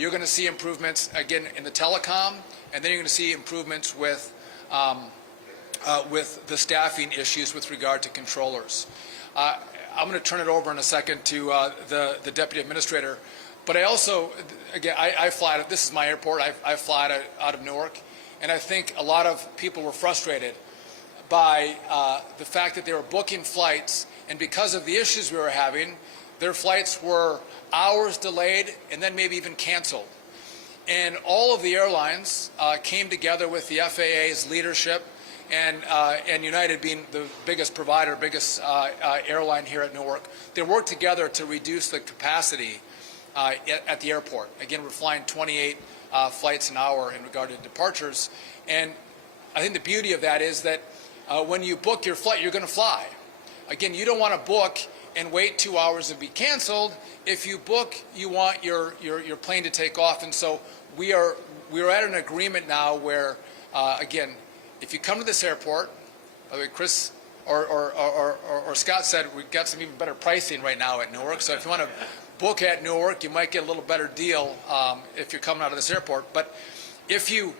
You're going to see improvements, again, in the telecom, and then you're going to see improvements with the staffing issues with regard to controllers. I'm going to turn it over in a second to the Deputy Administrator, but I also, again, I fly, this is my airport, I fly out of Newark, and I think a lot of people were frustrated by the fact that they were booking flights, and because of the issues we were having, their flights were hours delayed and then maybe even canceled. And all of the airlines came together with the FAA's leadership, and United being the biggest provider, biggest airline here at Newark, they worked together to reduce the capacity at the airport. Again, we're flying 28 flights an hour in regard to departures, and I think the beauty of that is that when you book your flight, you're going to fly. Again, you don't want to book and wait 2 hours and be canceled. If you book, you want your plane to take off, and so we are at an agreement now where, again, if you come to this airport, by the way, Chris or Scott said we've got some even better pricing right now at Newark. So if you want to book at Newark, you might get a little better deal if you're coming out of this airport. But if you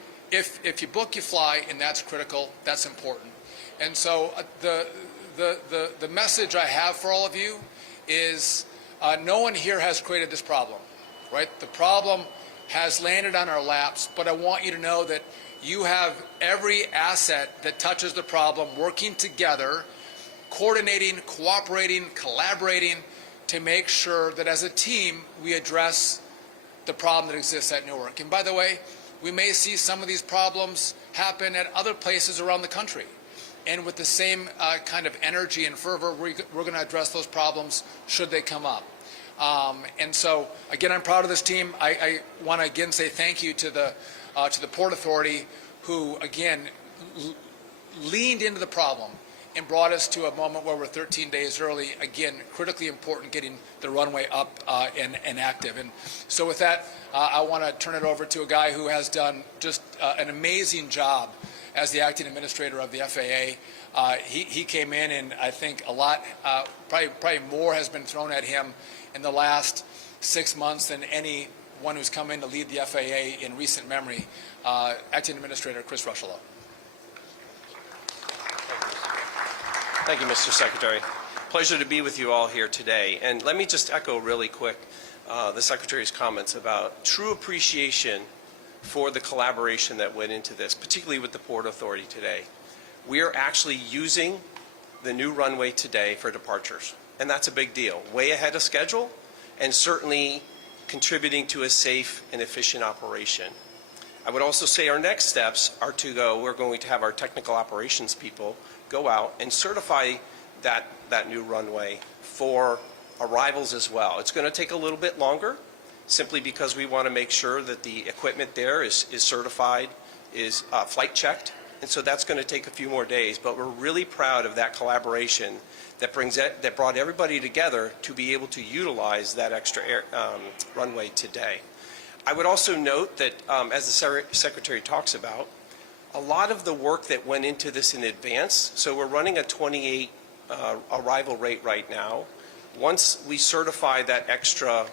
book, you fly, and that's critical. That's important. And so the message I have for all of you is no one here has created this problem, right? The problem has landed on our laps, but I want you to know that you have every asset that touches the problem working together, coordinating, cooperating, collaborating to make sure that as a team we address the problem that exists at Newark. And by the way, we may see some of these problems happen at other places around the country. And with the same kind of energy and fervor, we're going to address those problems should they come up. And so, again, I'm proud of this team. I want to again say thank you to the Port Authority, who again leaned into the problem and brought us to a moment where we're 13 days early. Again, critically important, getting the runway up and active. And so, with that, I want to turn it over to a guy who has done just an amazing job as the acting administrator of the FAA. He came in, and I think a lot, probably more has been thrown at him in the last 6 months than anyone who's come in to lead the FAA in recent memory. Acting Administrator Chris Rusholo. Thank you, Mr. Secretary. Pleasure to be with you all here today. And let me just echo really quick the Secretary's comments about true appreciation for the collaboration that went into this, particularly with the Port Authority today. We are actually using the new runway today for departures, and that's a big deal. Way ahead of schedule, and certainly contributing to a safe and efficient operation. I would also say our next steps are to go, we're going to have our technical operations people go out and certify that new runway for arrivals as well. It's going to take a little bit longer, simply because we want to make sure that the equipment there is certified, is flight checked, and so that's going to take a few more days. But we're really proud of that collaboration that brought everybody together to be able to utilize that extra runway today. I would also note that, as the Secretary talks about, a lot of the work that went into this in advance, so we're running a 28 arrival rate right now. Once we certify that extra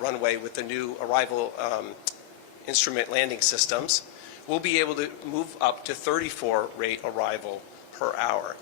runway with the new arrival instrument landing systems, we'll be able to move up to 34 rate arrival per hour.